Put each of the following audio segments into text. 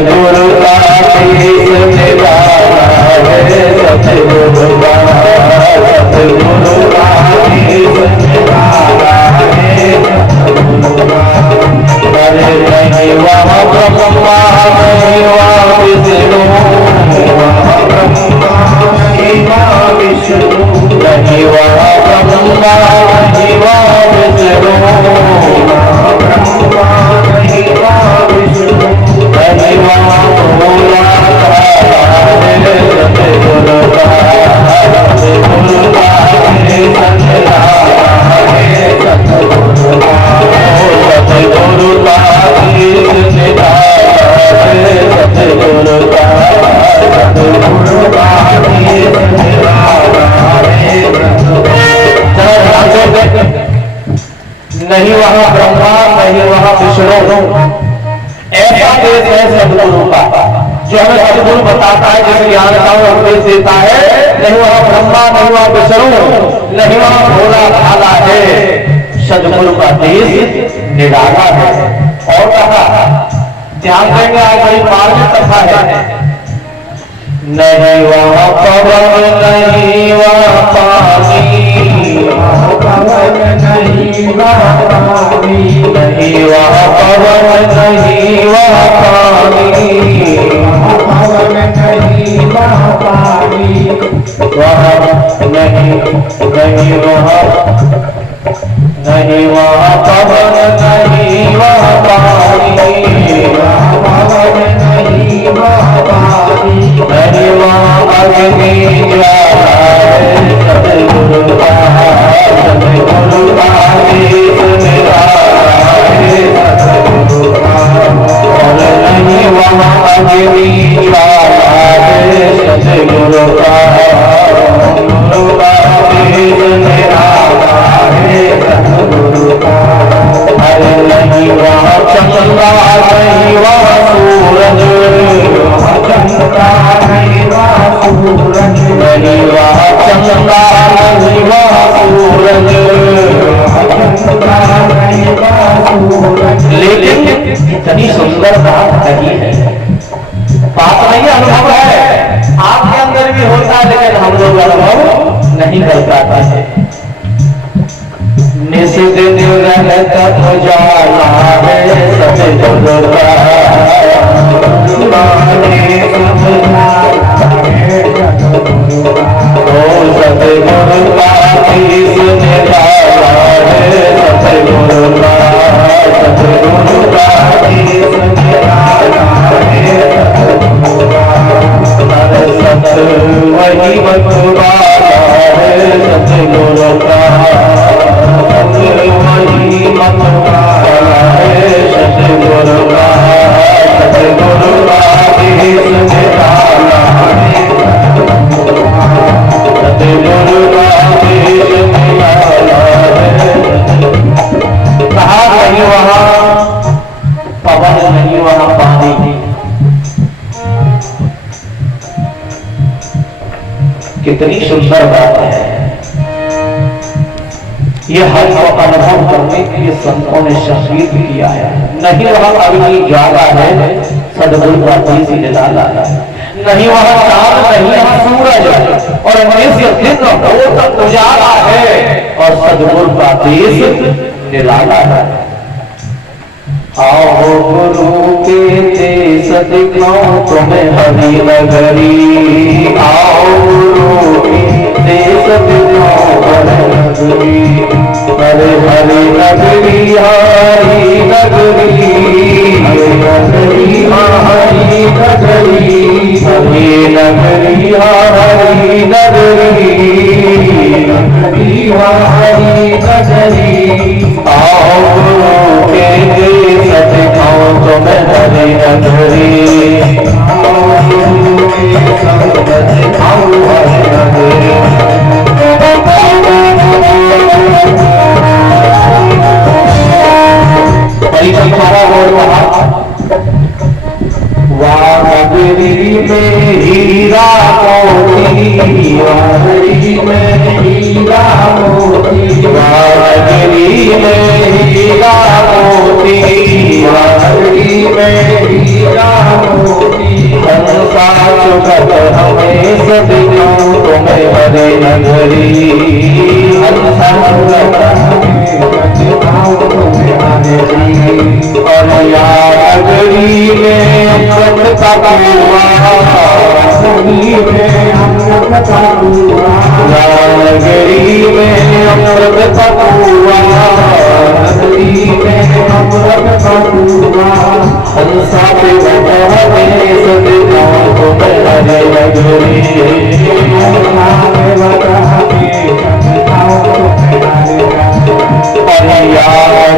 सतगुरु का शीश निराला है, सतगुरु का शीश निराला है, अरे नहीं वहाँ ब्रह्मा नहीं वहाँ विष्णु, वहाँ ब्रह्मा नहीं वहाँ विष्णु, नहीं वहाँ ब्रह्मा नहीं वहाँ विष्णु, वहाँ ब्रह्मा नहीं वहाँ विष्णु, नहीं वहाँ भोला सतगुरु का सतगुरु का शीश निराला है, सतगुरु का सतगुरु का शीश निराला है, सतगुरु का शीश निराला है। नहीं वहाँ ब्रह्मा नहीं वहाँ विष्णु, ऐसा देश है सतगुरु का जो हमें सतगुरु बताता है, जिस ज्ञान का वो उपदेश देता है। नहीं वहाँ ब्रह्मा नहीं वहाँ विष्णु, नहीं वहाँ भोला भाला है, सतगुरु का देश निराला है। और कहा ध्यान देंगे, आज बड़ी मार्मिक कथा है। नहीं वहाँ पवन नहीं वहाँ पानी, वहाँ पवन नहीं वहाँ पानी, नहीं वहाँ पवन नहीं वहाँ पानी, वहाँ पवन नहीं वहाँ पानी, वहाँ नहीं नहीं वहाँ नहीं वहाँ पवन नहीं वहाँ पानी, वहाँ पवन नहीं वहाँ पानी, नहीं वहाँ अग्नि ज्वाला है, सतगुरु का शीश निराला है, सतगुरु का। और नहीं वहाँ अग्नि ज्वाला है, सतगुरु का शीश निराला है, सतगुरु का। अरे नहीं वहाँ चंद्रमा नहीं वहाँ सूरज, वहाँ चंद्रमा नहीं वहाँ सूरज, नहीं वहाँ चंद्रमा नहीं वहाँ सूरज, वहाँ चंद्रमा नहीं वहाँ सूरज। लेकिन इतनी सुंदर बात कही है, बात नहीं अनुभव है, आपके अंदर भी होता है, लेकिन हम लोग अनुभव नहीं कर पाते हैं। निस दिन रहता उजाला है, सतगुरु का सतगुरु का शीश निराला है, सतगुरु का शीश निराला है, सत वही मतवाला है, सतगुरु का वही मतवाला है, सतगुरु का शीश निराला है, सतगुरु का शीश निराला है। कहा नहीं वहाँ पवन नहीं वहाँ पानी, कितनी सुंदर बात है। ये हर अनुभव करने के लिए संतों ने शहीद किया है। नहीं वहाँ अग्नि ज्वाला है, सतगुरु का शीश निराला है, नहीं वहाँ चांद नहीं वहाँ सूरज, और नित्य दिन हो तक उजाला है, और सतगुरु का शीश निराला है। आओ गुरु के देश दिखाओ तुम्हें हरि नगरी, आओ गुरु के देश दिखाओ हरि नगरी, हरे हरि नगरी हरि नगरी, हरि नगरी हरि नगरी, हरि नगरी हरि नगरी, नगरी हरि नगरी। आओ गुरु के देश दिखाओ तुम्हें हरि नगरी, आओ गुरु के संग दिखाओ हरि नगरी। वानगरी में हीरा मोती, वानगरी में हीरा मोती, वानगरी में हीरा मोती, वानगरी में हीरा मोती। चुगत हमें सदियों तुम्हें हरे नगरी हंसा चुगत और या नगरी में अमृत का कुआं या नगरी में अमृत का कुआं हंसा चुगत हमें सदियों तुम्हें हरे नगरी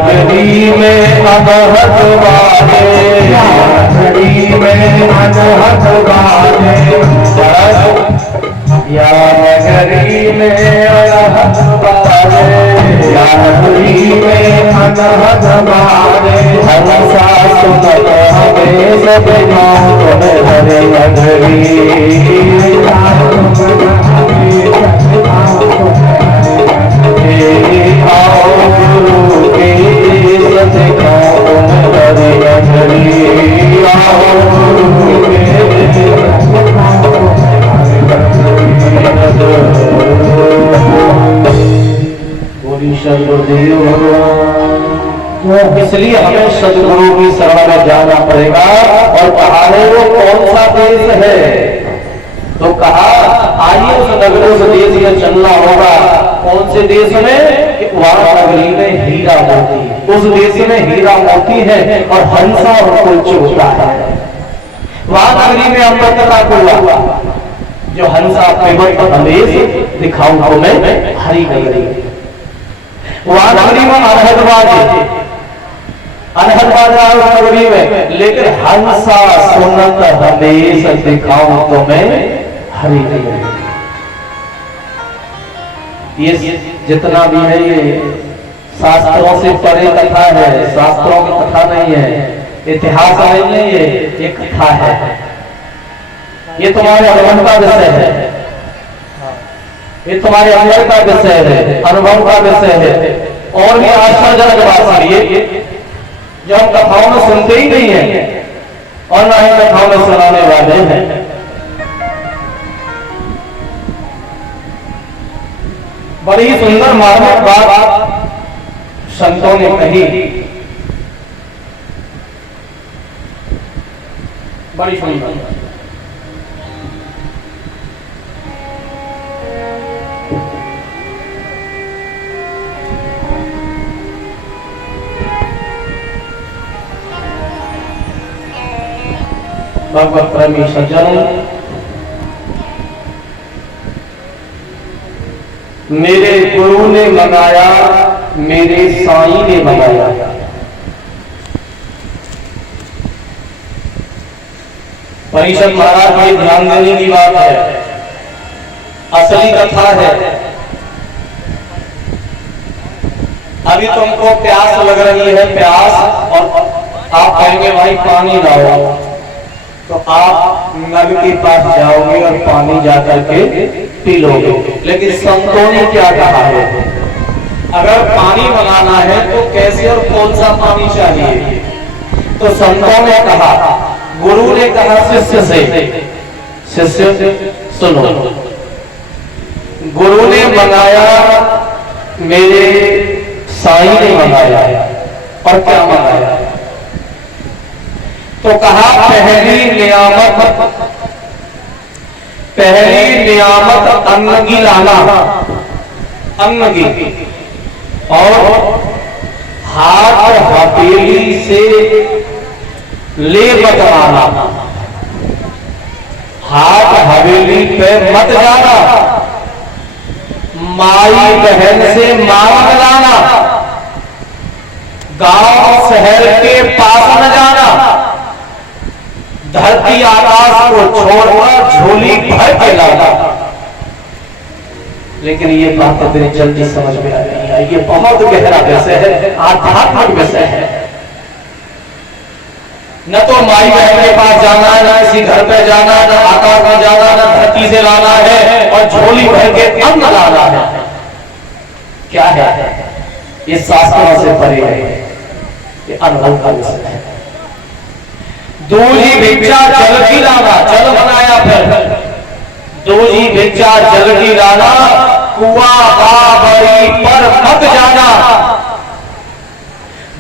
नगरी में अनहद बाजे नगरी में अनहद बाजे या नगरी में अनहद बाजे या नगरी में अनहद बाजे हंसा सुनत हमें सब गाँव तुम्हें हरे नगरी सदगुरुदेव भगवान। इसलिए हमें सदगुरु की शरण में जाना पड़ेगा। और कहा है वो कौन सा देश है, तो कहा आइए उस नगर उस देश में चलना होगा। कौन से देश में? वहां नगरी में हीरा मोती, उस देश में हीरा मोती है और हंसा और कुलच होता है। वहां नगरी में अमृत का कुआं जो हंसा पेमत हमेश दिखाऊं तो मैं हरी नगरी। वहां नगरी में अनहद नगरी में, लेकिन हंसा सुनत हमेश दिखाऊं तो मैं हरी नगरी। ये जितना भी है ये शास्त्रों से परे कथा है, शास्त्रों की कथा नहीं है, इतिहास नहीं है, ये कथा है। ये तुम्हारे अनुभव का विषय है, ये तुम्हारे अंदर का विषय है, अनुभव का विषय है। और भी आश्चर्यजनक बात है जो हम कथाओं में सुनते ही नहीं है और ना ही कथाओं में सुनाने वाले हैं। बड़ी सुंदर मार्मिक बात संतों ने कही, बड़ी सुंदर। भगवत प्रेमी सज्जन, मेरे गुरु ने मंगाया, मेरे साईं ने मंगाया। परिषद महाराज ये ध्यान देने की बात है, असली कथा है। अभी तुमको प्यास लग रही है, प्यास, और आप कहेंगे भाई पानी लाओ, तो आप नल के पास जाओगे और पानी जाकर के पी लोगे। लेकिन संतों ने क्या कहा है, अगर पानी मंगाना है तो कैसे और कौन सा पानी चाहिए? तो संतों ने कहा, गुरु ने कहा शिष्य से, शिष्य सुनो, गुरु ने मंगाया, मेरे साईं ने मंगाया, और क्या मंगाया? तो कहा पहली नियामत अन्न की लाना, अन्न की, और हाथ हथेली से ले मत आना, हाथ हवेली पे मत जाना, माई बहन से मांग लाना, गांव शहर के पास न जाना, धरती आकाश को छोड़कर झोली भर के लाना। लेकिन ये बात इतनी जल्दी समझ में आ रही है, ये बहुत गहरा विषय है, आध्यात्मिक विषय है। न तो माई बहन के पास जाना है, न किसी घर पे जाना, न आकाश में जाना, न धरती से लाना है, और झोली भर के अन्न लाना है। क्या है ये? शास्त्रों से परे है, ये अनुभव का विषय है। दूजी भिक्षा जल की लाना, जल बनाया फिर दूजी भिक्षा जल की लाना, कुआ बाबरी पर मत जाना।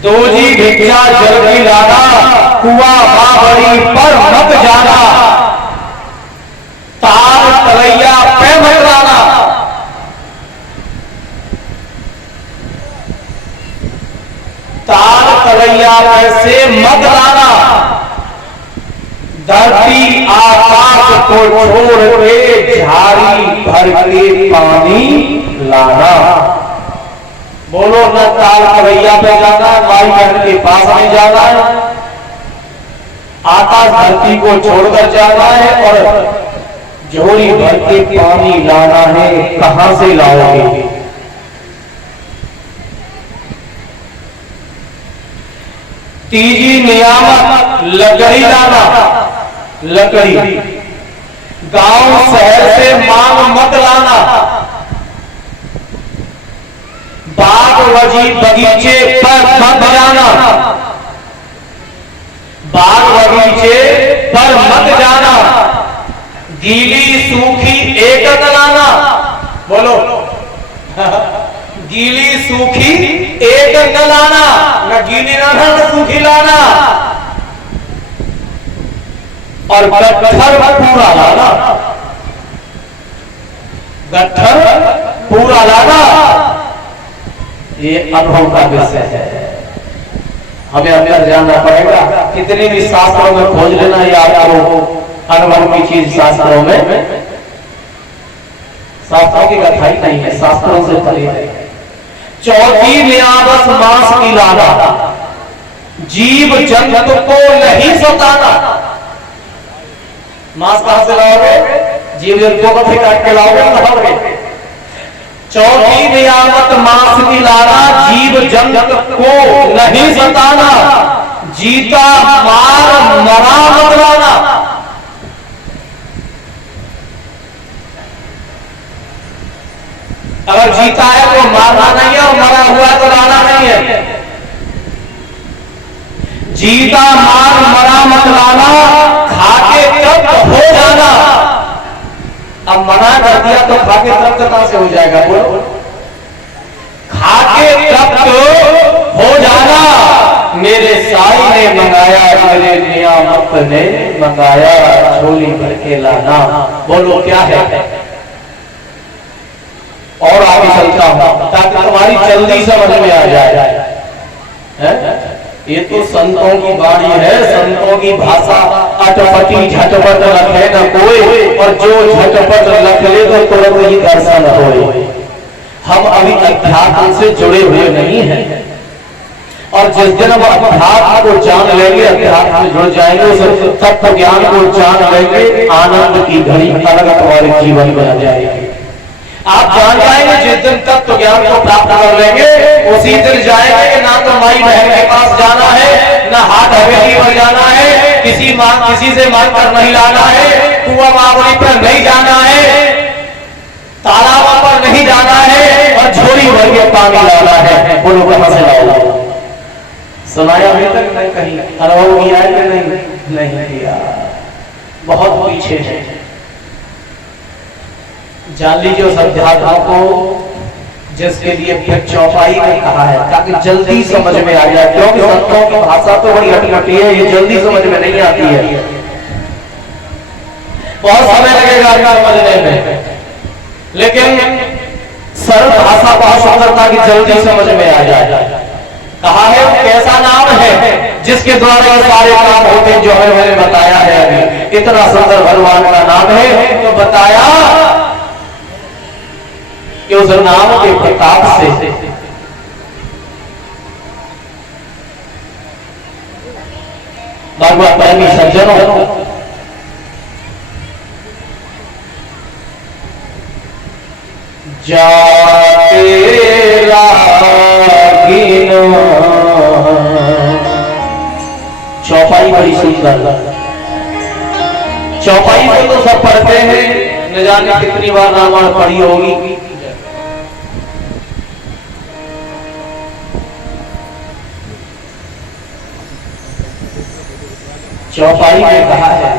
दूजी भिक्षा जल की लाना, कुआ बाबरी पर मत जाना। तार तलैया पे मत लाना, तार तलैया पे से मत लाना। धरती आकाश को छोड़ के झाड़ी भर के पानी लाना। बोलो न ताल तलैया पे जाना, माई बहन के पास नहीं जाना है, आकाश धरती को छोड़कर जाना है और झोली भर के पानी लाना है। कहां से लाओगे? तीजी नियामत लकड़ी लाना, लकड़ी। गांव शहर से मांग मत लाना। बाग बगीचे पर मत जाना, बाग बगीचे पर मत जाना। गीली सूखी एक न लाना, बोलो गीली सूखी एक न लाना, न गीली लाना न सूखी लाना। और गट्ठर पूरा लाना, गट्ठर पूरा लाना। ये अनुभव का विषय है, हमें अंदर जाना पड़ेगा। कितने भी शास्त्रों में खोज लेना, ये आपको अनुभव की चीज शास्त्रों में, शास्त्रों की कथाई नहीं है, शास्त्रों से परे है। चौथी नियामत मांस की लाना, जीव जंतु को नहीं सताना। मांस कहां से लाओगे? जीव जंतुओं को काट के लाओगे। चौथी नियामत मांस की लाना, जीव जंतु को नहीं सताना। जीता मार मरा मत लाना। अगर जीता है तो मारना नहीं है और मरा हुआ तो लाना नहीं है। जीता मार मरा मत लाना, खाके तृप्त हो जाना। अब मना कर दिया तो खाके तृप्त कहां से हो जाएगा? बोलो खाके तृप्त हो जाना। मेरे साईं ने मंगाया, मेरे नियामत ने मंगाया, झोली भर के लाना। बोलो क्या है? और आगे चलता हूं ताकि तुम्हारी जल्दी समझ में आ जाए। ये तो संतों की वाणी है, संतों की भाषा। अटपटी झटपट रखे न कोई, और जो झटपट रख ले तो तुरंत ही दर्शन होए। हम अभी अध्यात्म से जुड़े हुए नहीं हैं, और जिस दिन हम अध्यात्म को जान लेंगे, अध्यात्म में जुड़ जाएंगे, उस तत्व ज्ञान को जान लेंगे, आनंद की घड़ी अलग तुम्हारे जीवन में आ जाएगी। आप जान जाएंगे जिस दिन तत्व ज्ञान को प्राप्त कर लेंगे, उसी दिन जाएंगे कि ना तो माई बहन के पास जाना है, ना हाथ हवेली पर जाना है, किसी से मांग कर नहीं लाना है, कुआं बावड़ी पर नहीं जाना है, तालाबों पर नहीं जाना है, और झोली भर के पानी लाना है। बोलो कहां से लाओ? सुनाया अभी तक नहीं, कहीं अनुभव किया है कि नहीं किया? बहुत पीछे है। जान लीजिए उस अध्यात्म को जिसके लिए फिर चौपाई में कहा है, ताकि जल्दी समझ में आ जाए। क्योंकि संतों की भाषा तो बड़ी हटखटी है, ये जल्दी समझ में नहीं आती है, बहुत समय लगेगा समझने में। लेकिन सरल भाषा बहुत सुंदर था कि जल्दी समझ में आ जाए। कहा है कैसा नाम है जिसके द्वारा ये सारे काम होते हैं, जो है मैंने बताया है अभी। इतना सुंदर भगवान का नाम है, तो बताया कि उस नाम के प्रताप से भगवान प्रेमी सज्जनों, जाते लागिन। चौपाई बड़ी सुंदर, चौपाई को तो सब पढ़ते हैं, न जाने कितनी बार रामायण पढ़ी होगी। चौपाई में कहा है,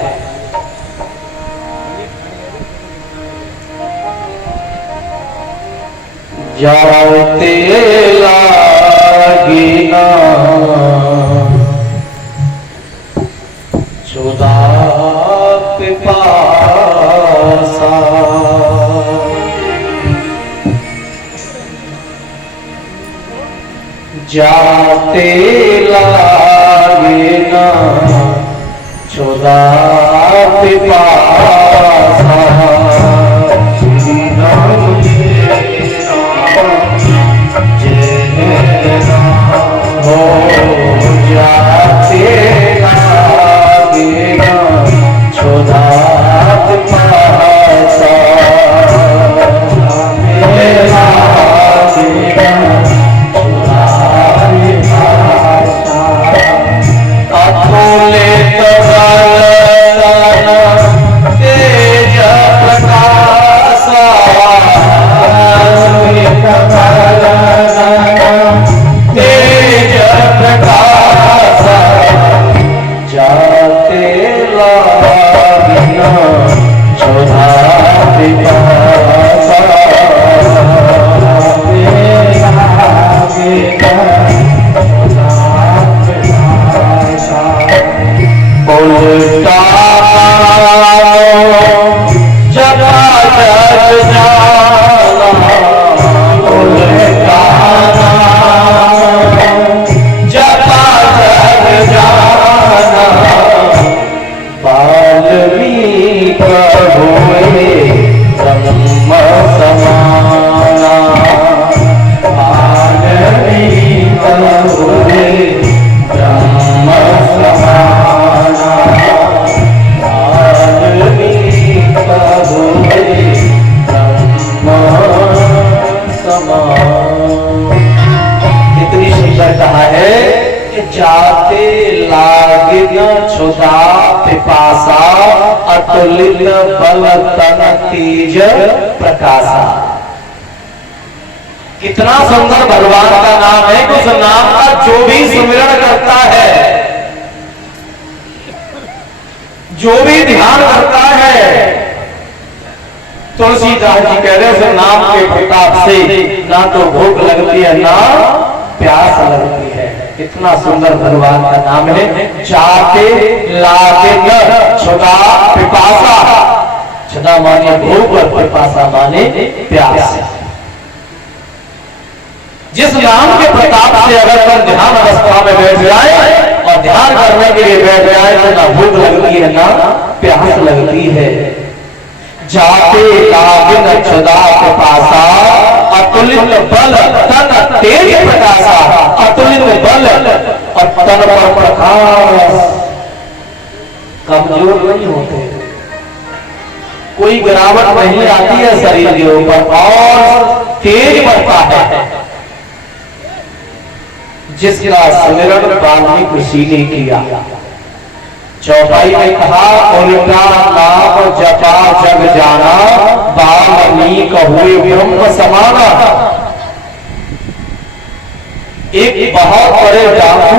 जाते लागे ना क्षुधा पिपासा, जाते लागे ना क्षुधा पिपासा, हो जाते लागे ना क्षुधा पिपासा, जाते लागे न क्षुधा पिपासा, अतुलित बल तन तेज प्रकाशा। कितना सुंदर भगवान का नाम है। उस नाम का जो भी सुमिरन करता है, जो भी ध्यान करता है, तुलसीदास जी कह रहे उस नाम के प्रताप से ना तो भूख लगती है ना प्यास लगती है। कितना सुंदर भगवान का नाम है। जाते लागे न क्षुधा पिपासा, क्षुधा माने भूख और पिपासा माने प्यास। जिस नाम के प्रताप से अगर हम ध्यान अवस्था में बैठ जाए और ध्यान करने के लिए बैठ जाए तो ना भूख लगती है ना प्यास लगती है। जाते लागे न क्षुधा पिपासा, अतुलित बल तन तेज प्रकाशा। अतुलित बल और तन पर प्रकाश, कमजोर नहीं होते, कोई गिरावट नहीं आती है शरीर के ऊपर और तेज बढ़ता है। जिसका स्मरण वाल्मीकि ऋषि ने किया। चौपाई में कहा, उल्टा नाम जपा जग जाना, वाल्मीकि हुए ब्रह्म समाना। एक बहुत बड़े डाकू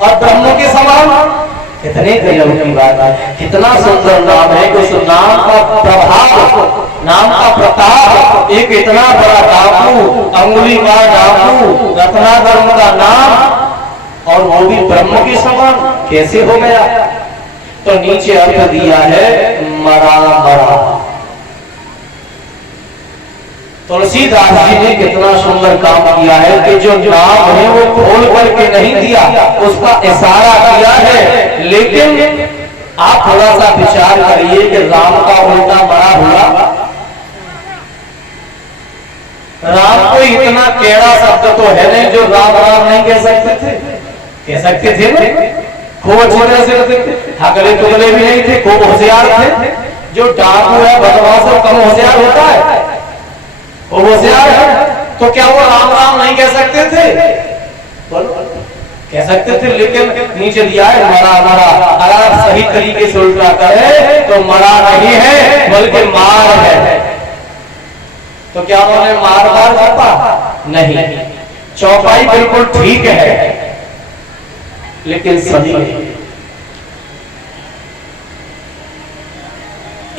और ब्रह्म के समान। कितने गजब की बात है। कितना सुंदर नाम है। उस नाम का प्रभाव, नाम का प्रताप, एक इतना बड़ा डाकू, अंगुली का डाकू, रत्नाकर्म का नाम, और वो भी ब्रह्म के समान कैसे हो गया? तो नीचे अर्थ दिया है, मरा मरा। तुलसीदास जी ने कितना सुंदर काम किया है कि जो नाम है वो खोल करके नहीं दिया, उसका इशारा किया है। लेकिन आप थोड़ा सा विचार करिए कि राम का उल्टा मरा हुआ। राम को इतना टेढ़ा शब्द तो है नहीं जो राम राम नहीं कह सकते थे। कह सकते थे ना, खूब अच्छी तरह से हकले तुगले भी नहीं थे, खूब होशियार थे। जो डाकू है, बदमाश है, कम होशियार होता है, वो होशियार है। तो क्या वो राम राम नहीं कह सकते थे? बोलो, कह सकते थे। लेकिन नीचे दिया है मरा मरा। अगर सही तरीके से उल्टा करे तो मरा नहीं है बल्कि मार है। तो क्या उन्होंने मार मार जपा? नहीं। चौपाई बिल्कुल ठीक है लेकिन सही नहीं।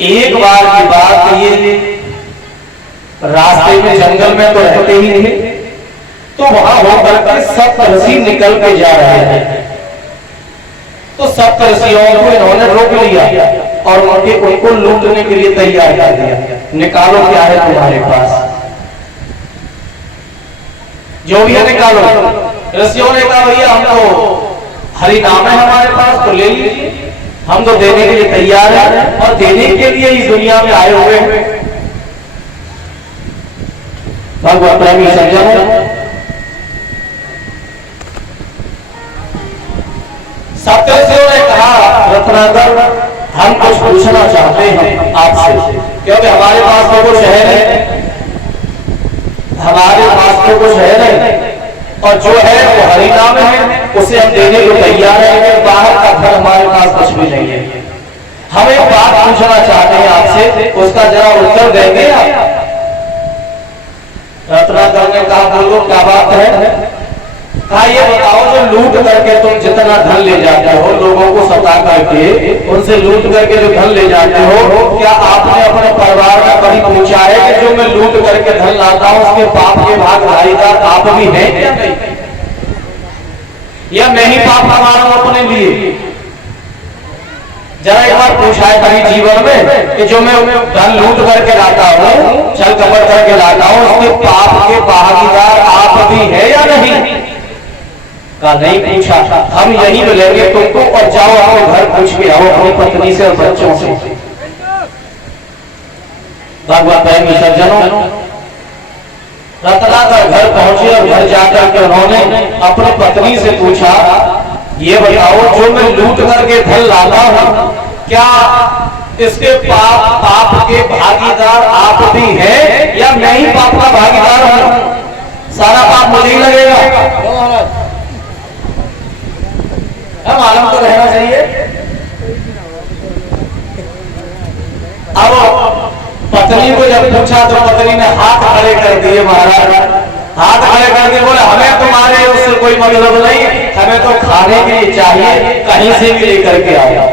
एक बार की बात, ये रास्ते में जंगल में तो रहते ही थे, तो वहां होकर के सप्तऋषि निकल के जा रहे हैं। तो सप्तऋषियों को इन्होंने रोक लिया और उनको लूटने के लिए तैयार कर दिया। निकालो क्या है तुम्हारे पास, जो भी है निकालो। ऋषियों ने कहा भैया हम तो हरि नाम है हमारे पास, तो ले लीजिए, हम तो देने के लिए तैयार हैं और देने के लिए इस दुनिया में आए हुए हैं। भगवान प्रेमी सज्जन, सप्तऋषियों ने कहा रत्नाकर हम कुछ पूछना चाहते हैं आपसे, क्योंकि हमारे पास तो कुछ है नहीं, हमारे पास तो कुछ है नहीं, और जो है वो हरि नाम है, उसे हम देने को तैयार है, लेकिन बाहर का धन हमारे पास कुछ भी नहीं है। हम एक बात पूछना चाहते हैं आपसे, उसका जरा उत्तर देंगे आप? रत्नाकर ने कहा बोलो क्या बात है? कहा ये बताओ, जो लूट करके तुम जितना धन ले जाते हो, लोगों को सता करके उनसे लूट करके जो धन ले जाते हो, क्या आपने अपने परिवार का कभी पूछा है कि जो मैं लूट करके धन लाता हूं उसके पाप के भागीदार आप भी हैं क्या नहीं? या मैं ही पाप कमा रहा हूं अपने लिए? जरा एक बार पूछा है कभी जीवन में कि जो मैं धन लूट करके लाता हूं, छल कपट करके लाता हूं, उसके पाप के भागीदार आप भी है या नहीं? का नहीं पूछा। हम यही मिलेंगे तुमको, और जाओ अपने घर पूछ के आओ अपनी पत्नी से और बच्चों से। भगवान प्रेमी सज्जनों, रत्नाकर घर पहुंचे और घर जाकर के उन्होंने अपनी पत्नी से पूछा, ये बताओ जो मैं लूट करके धन लाता हूं, क्या इसके पाप के भागीदार आप भी हैं या मैं ही पाप का भागीदार हूं? सारा पाप मुझे ही लगेगा? मालूम तो रहना चाहिए। अब पत्नी को जब पूछा तो पत्नी ने हाथ खड़े कर दिए महाराज, हाथ खड़े करके बोले हमें तुम्हारे उससे कोई मतलब नहीं, हमें तो खाने के लिए चाहिए, कहीं से भी लेकर के आओ।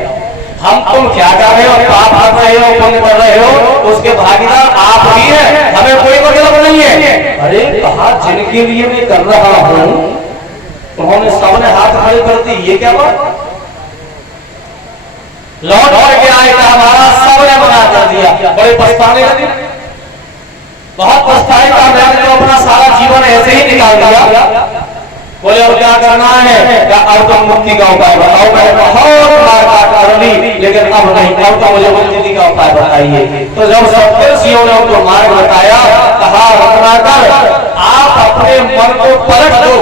हम तुम क्या कर रहे हो, पाप कर रहे हो, पुण्य कर रहे हो, उसके भागीदार आप ही हैं, हमें कोई मतलब नहीं है। अरे कहा जिनके लिए मैं कर रहा हूं उन्होंने सबने हाथ खड़े कर दिए, ये क्या बात? लौट करके आए कहा महाराज सबने मना कर दिया, बड़े पछताने लगे, बहुत पछताए, कहा मैंने तो अपना सारा जीवन ऐसे ही निकाल दिया। बोले और क्या करना है? क्या अब तो मुक्ति का उपाय बताओ, मैंने बहुत मारकाट कर ली लेकिन अब नहीं, अब तो मुझे मुक्ति का उपाय बताइए। तो जब सप्तऋषियों ने उनको मार्ग बताया, कहा रत्नाकर आप अपने मन को पलट दो,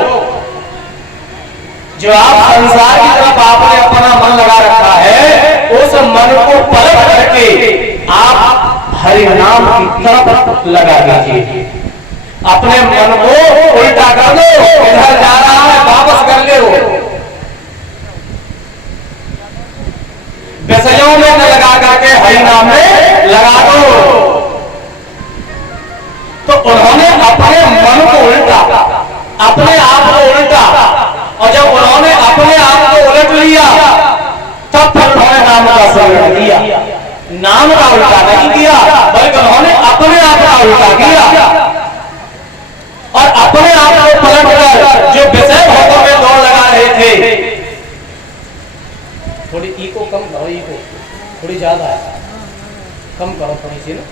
जो आप संसार की तरफ आपने अपना मन लगा रखा है, उस मन को पलट करके आप हरि नाम की तरफ लगा दीजिए। अपने मन को उल्टा कर दो, इधर जा रहा है वापस कर ले, विषयों में न लगा करके हरि नाम में लगा दो। तो उन्होंने अपने मन को उल्टा, अपने आप को उल्टा, और जब उन्होंने अपने आप को उलट लिया तब फिर उन्होंने नाम का स्मरण किया। नाम का उल्टा नहीं किया, बल्कि उन्होंने अपने आप का उल्टा किया और अपने आप को पलट कर जो विषय भोगों में दौड़ लगा रहे थे। थोड़ी इको कम करो, इको थोड़ी ज्यादा है, कम करो थोड़ी सी ना,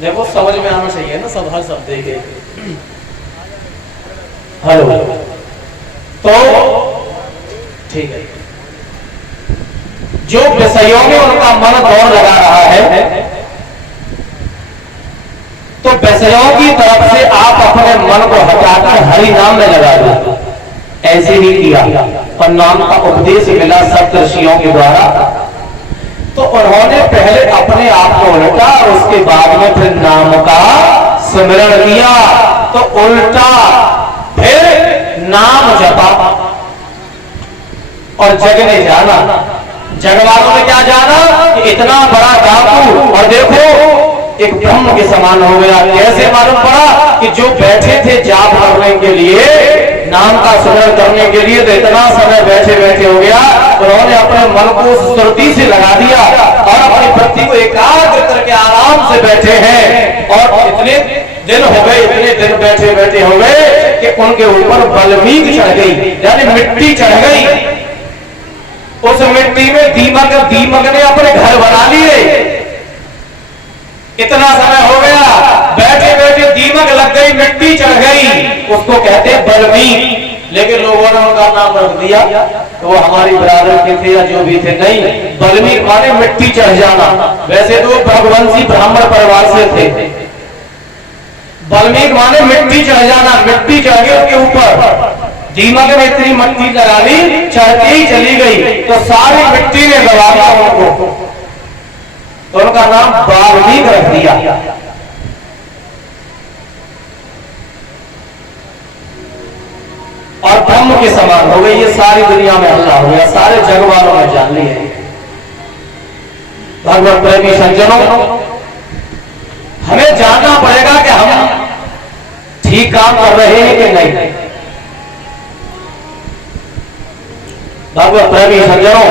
देखो समझ में आना चाहिए ना सब, हर शब्द देखे। हेलो, तो ठीक है, जो विषयों में उनका मन दौड़ लगा रहा है, तो विषयों की तरफ से आप अपने मन को हटाकर हरि नाम में लगा दो। ऐसे ही किया और नाम का उपदेश मिला सप्तऋषियों के द्वारा। तो उन्होंने पहले अपने आप को उल्टा और उसके बाद में फिर नाम का स्मरण किया। तो उल्टा फिर नाम जपा और जगने जाना। जगवालों ने क्या जाना कि इतना बड़ा डाकू, और देखो एक ब्रह्म के समान हो गया। कैसे मालूम पड़ा कि जो बैठे थे जाप करने के लिए, नाम का स्मरण करने के लिए, तो इतना समय बैठे बैठे हो गया, उन्होंने अपने मन को श्रुति से लगा दिया और अपनी वृत्ति को एकाग्र करके आराम से बैठे हैं और इतने दिन हो गए, इतने दिन बैठे बैठे हो गए कि उनके ऊपर बलमीक चढ़ गई, यानी मिट्टी चढ़ गई। उस मिट्टी में दीमक ने अपने घर बना लिए। इतना समय हो गया, बैठे बैठे दीमक लग गई, मिट्टी चढ़ गई, उसको कहते हैं बलमीक। लेकिन लोगों ने उनका नाम रख दिया, तो वो हमारी बरादर के थे या जो भी थे, नहीं, बलमीक माने मिट्टी चढ़ जाना। वैसे तो भगवंशी ब्राह्मण परिवार से थे। बलमीक माने मिट्टी चढ़ जाना, मिट्टी चढ़ गई उसके ऊपर, दीमक ने इतनी मिट्टी लगा ली, चढ़ती ही चली गई, तो सारी मिट्टी ने दबा दिया उनको, तो उनका नाम बाल्मीक रख दिया। और ब्रह्म के समान हो गई। ये सारी दुनिया में हल्ला हो गया, सारे जग वालों ने जान ली है। भगवत प्रेमी सज्जनों, हमें जानना पड़ेगा कि हम ठीक काम कर रहे हैं कि नहीं। भगवत प्रेमी सज्जनों,